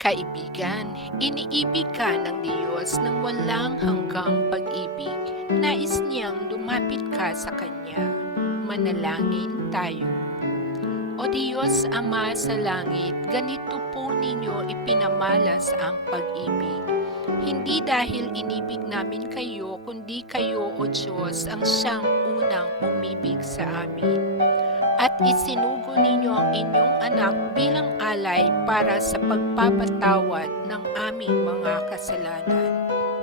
Kaibigan, iniibig ka ng Diyos ng walang hanggang pag-ibig. Nais niyang lumapit ka sa Kanya. Manalangin tayo. O Diyos Ama sa langit, ganito po ninyo ipinamalas ang pag-ibig. Hindi dahil inibig namin kayo, kundi kayo, O Diyos, ang siyang unang umibig sa amin. At isinugo ninyo ang inyong anak bilang alay para sa pagpapatawad ng aming mga kasalanan.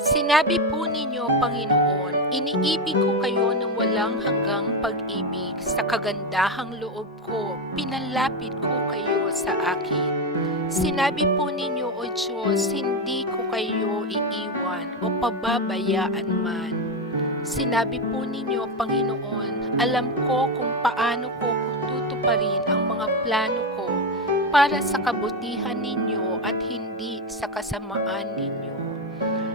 Sinabi po ninyo, Panginoon, iniibig ko kayo ng walang hanggang pag-ibig. Sa kagandahang loob ko, pinalapit ko kayo sa akin. Sinabi po ninyo, O Diyos, hindi ko kayo iiwan o pababayaan man. Sinabi po ninyo, Panginoon, alam ko kung paano ko tutuparin ang mga plano ko para sa kabutihan ninyo at hindi sa kasamaan ninyo.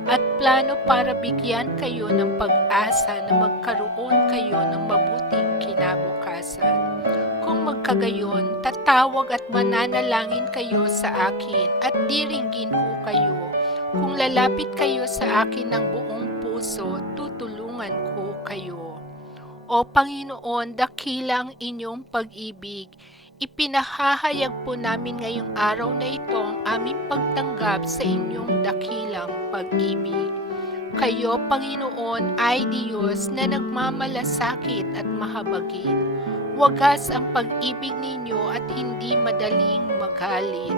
At plano para bigyan kayo ng pag-asa na magkaroon kayo ng mabuting kinabukasan. Kung magkagayon, tatawag at mananalangin kayo sa akin at diringgin ko kayo. Kung lalapit kayo sa akin ng buong puso, tutulungan ko kayo. O Panginoon, dakila ang inyong pag-ibig. Ipinahahayag po namin ngayong araw na ito ang aming pagtanggap sa inyong dakilang pag-ibig. Kayo, Panginoon, ay Diyos na nagmamalasakit at mahabagin. Wagas ang pag-ibig ninyo at hindi madaling magalit.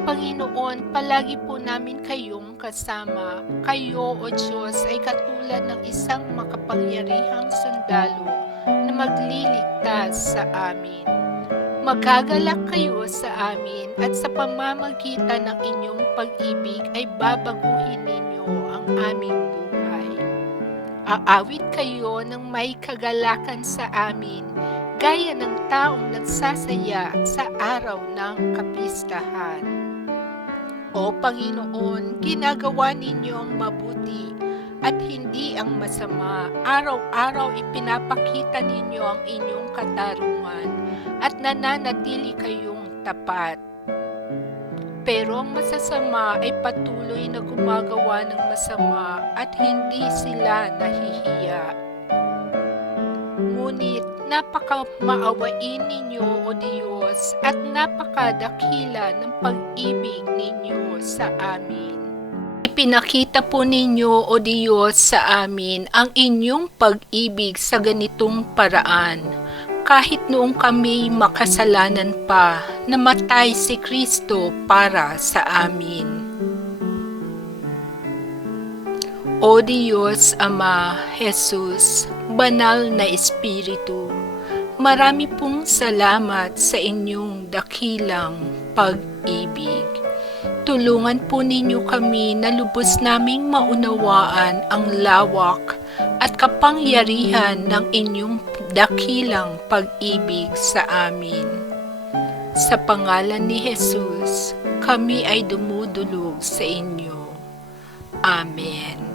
Panginoon, palagi po namin kayong kasama. Kayo, O Diyos, ay katulad ng isang makapangyarihang sundalo na magliligtas sa amin. Magagalak kayo sa amin at sa pamamagitan ng inyong pag-ibig ay babaguhin ninyo ang aming buhay. Aawit kayo ng may kagalakan sa amin, gaya ng taong nagsasaya sa araw ng kapistahan. O Panginoon, ginagawa ninyo ang mabuti at hindi ang masama. Araw-araw ipinapakita ninyo ang inyong katarungan at nananatili kayong tapat. Pero ang masasama ay patuloy na gumagawa ng masama at hindi sila nahihiya. Ngunit napaka-maawain ninyo, O Diyos, at napakadakila ng pag-ibig ninyo sa amin. Ipinakita po ninyo, O Diyos, sa amin ang inyong pag-ibig sa ganitong paraan. Kahit noong kami makasalanan pa, namatay si Kristo para sa amin. O Diyos Ama, Jesus, Banal na Espiritu, marami pong salamat sa inyong dakilang pag-ibig. Tulungan po ninyo kami na lubos naming maunawaan ang lawak at kapangyarihan ng inyong dakilang pag-ibig sa amin. Sa pangalan ni Jesus, kami ay dumudulog sa inyo. Amen.